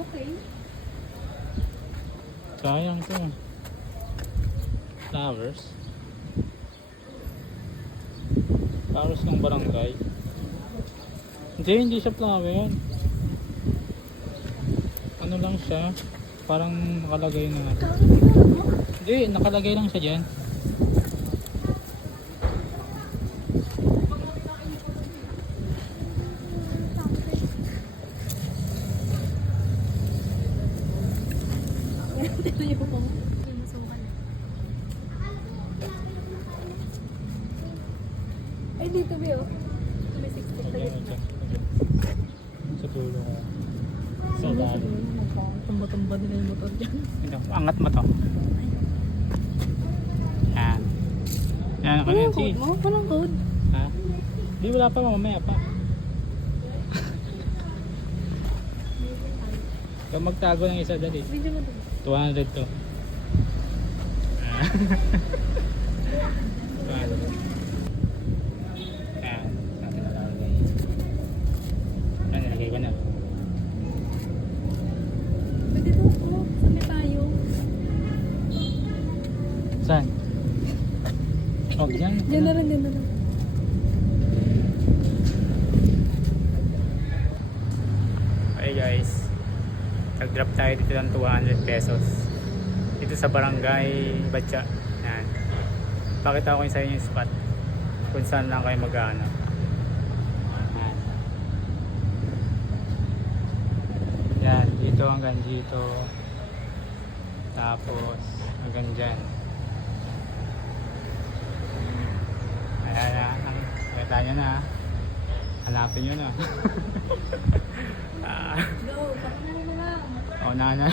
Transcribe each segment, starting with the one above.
Okay. Sayang to. Flowers. Flowers ng barangay. Hindi siya flower. Ano lang siya? Parang nakalagay na. Hindi, nakalagay lang siya dyan. Ay, dito ba yun? May 60 Ayan, ayan. Sa dulo ko. Sa dali. Tumba-tumba nila yung motor dyan. Angat mo to. Yan. Yan, ako na yan. Sige. Code mo? Walang code. Ha? Di, wala pa, mamaya pa. Kung magtago ng isa, dali. Video mo doon. 200 to. Ah. 200. Yan. Sa atin nalalagay. Yan, nilagay ko na. Pwede doon po. Saan tayo? Saan? Oh, dyan. Diyan na lang, diyan na lang. Okay guys, nag-drop tayo dito ng 200 pesos dito sa barangay Batya. Yan. Pakita ko sa inyo yung spot kung saan lang kayo mag-ano. Yan. Yan, dito hanggang dito. Tapos hanggang dyan. Ayan, nakita nyo na. Hanapin nyo na. Go, pakinarin mo lang. Oo na.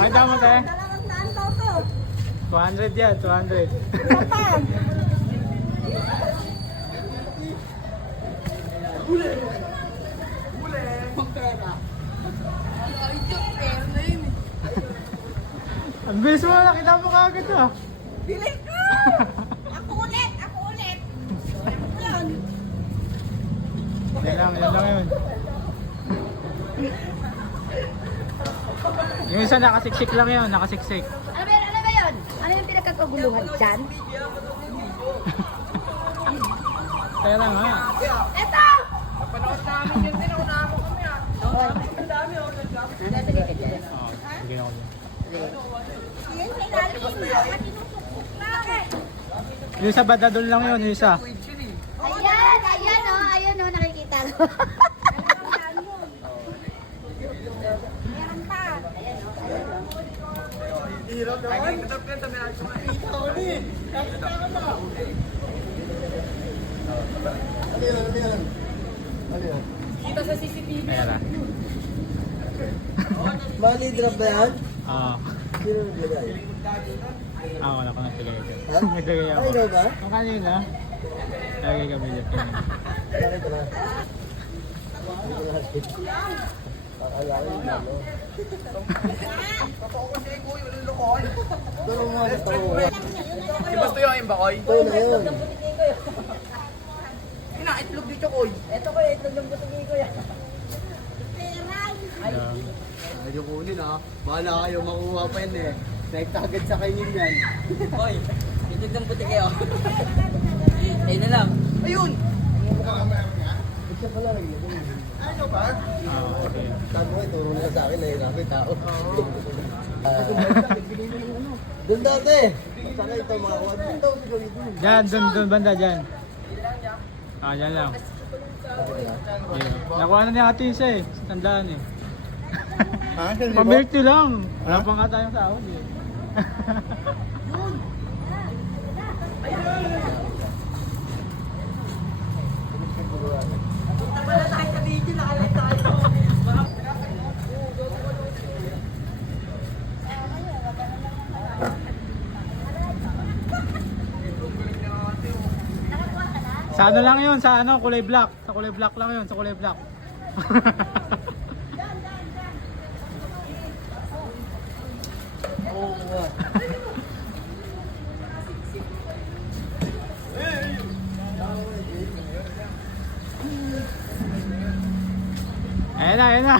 Ay, tama tayo. Dalawang daan daw to. 200 yan, 200. Isa pa. Ang bilis mo, nakita mo kagad ah. Bilis ka! Ako ulit! Ako ulit! Yan. Yan lang yun. Yung isa nakasiksik lang yun, nakasiksik. Ano ba yun? Ano ba yun? Ano yung pinagkakaguluhan dyan? Kaya lang ha. Eto! Napanood namin yun din, unahan mo kami ah. Ang dami oh, ang dami. Nandali ka dyan. Oo, sige ako dyan. Yan sa ilalim mo na. Tinusukok lang. Yung isa badadol lang yun, yung isa. Ayan! Ayan o! Ayan o! Nakikita ko. Meron pa. Ayan o. Hirap naman. Hirap yan, dami ako. Kita ko din. Nakita ko na. Ano yun? Kita sa CCTV. Ayan na. Mali drop ba yan? Oo. Sino naglagay? Ako na ko naglagay ko. Ha? Naglagay ako. Ay, ikaw ba? Ang kanina. Lagay kami dito. Bakit na? Akala ko yung ano. Totoo ko siya yung kuya, walang lokon. Pero nga, totoo. Di ba ito yung bakoy? Ito na yun. Inaitlog dito ko. Ito ko yung itlog ng butigi ko yan. Yeah. Medyo kunin ha. Bahala kayo makuha pa yan eh. Nagtagad sa kainin yan. Hoy, itlog ng butigi oh. Ayun na lang. Ayun! Ito pala rin yun. Ano ba? Okay. Sabi mo, ituro nila sa akin, nahirap yung tao. Doon dati. Sana ito makakuha. Doon daw siguro dun. Dyan, dun banda dyan. Ah, dyan lang. Yeah. Nakuha na ni ate isa eh. Tandaan eh. Pamilti lang. Wala pa nga tayong sahod eh. Wala tayo sa video, nakalit tayo. Sa ano lang yun? Sa ano? Kulay black. Sa kulay black lang yun. Sa kulay black. Oo nga. Ayan na, ayan na.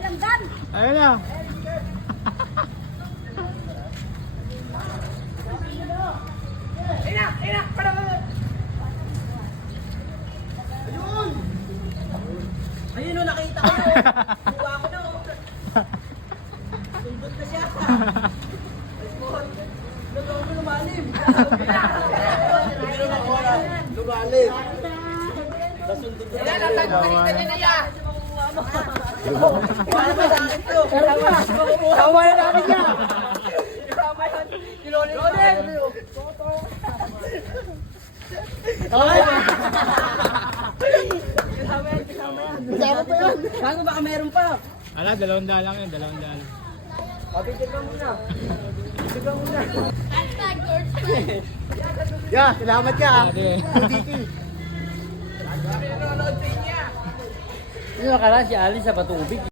Landan. Ayan na. Ayun o, nakita ko na. Buwa ko na o. Sundot na siya. Lugaw mo lumalim. Lumalim. Nasundot na siya. Wala ba sa akin to? Tama na namin niya. Tama yan. Kilonin. Ay! Kasama pa yun. Bago baka meron pa. Ala, 200 lang yun, 200. Pabitin ka muna. Pabitin ka muna. Hashtag George. Yeah, salamat ka. Ate. Yung nakala si Alin sa patubig.